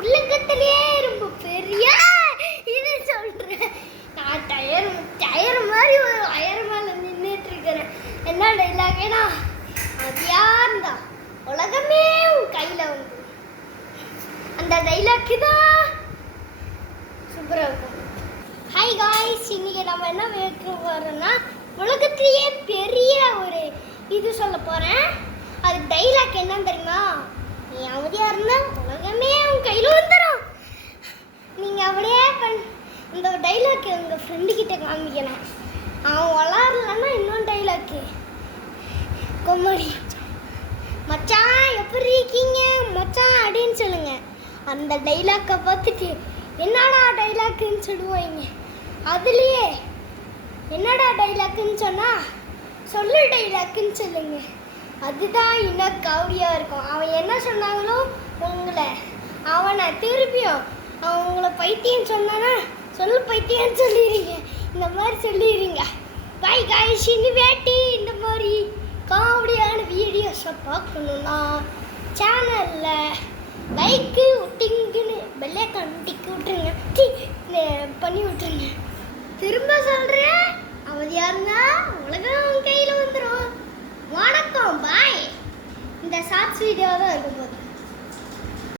உலகத்திலேயே ரொம்ப பெரிய இது சொல்றேன். நான் டயர் மாதிரி ஒரு அயர் மேல நின்றுட்டு இருக்கிறேன். என்ன டைலாக்னா, அது யாருந்தா உலகமே உன் கையில வந்து அந்த டைலாக் தான் சூப்பரா இருக்கும். ஹாய் காய்ஸ், இன்னைக்கு நம்ம என்ன வைக்க போறோம்னா உலகத்திலேயே பெரிய ஒரு இது சொல்ல போறேன். அது டைலாக் என்னன்னு தெரியுமா? நீ அமைதியா இருந்தா உலகமே உன் கையில வந்துடும். நீங்க அப்படியே இந்த டைலாக் உங்க ஃப்ரெண்டு கிட்ட காமிக்கணும். அவன் வளரலன்னா இன்னொன்று டைலாக்கு கொம்மடி மச்சான் எப்படி இருக்கீங்க மச்சான் அப்படின்னு சொல்லுங்க. அந்த டைலாக்கை பார்த்துட்டு என்னடா டைலாக்குன்னு சொல்லுவாங்க. அதுலேயே என்னடா டைலாக்குன்னு சொன்னால் சொல்லு டைலாக்குன்னு சொல்லுங்க. அதுதான் இன்னும் கவுடியாக இருக்கும். அவன் என்ன சொன்னாங்களோ அவனை திருப்பியும் அவங்கள பைத்தியம் சொன்னானா சொல்லு பைத்தியம்னு சொல்லிடுறீங்க. இந்த மாதிரி சொல்லிடுறீங்க. பை காய்ஸ், வேட்டி இந்த மாதிரி காமெடியான வீடியோஸை பார்க்கணுன்னா சேனலில் லைக்கு விட்டிங்கன்னு பெல்லைக்கான் டிக்கி விட்டுருங்க, பண்ணி விட்டுருங்க. திரும்ப சொல்கிறேன், அமைதியாக இருந்தால் உலகம் கையில் வந்துடும். வணக்கம், பாய். இந்த ஷார்ட்ஸ் வீடியோ தான் இருக்கும்.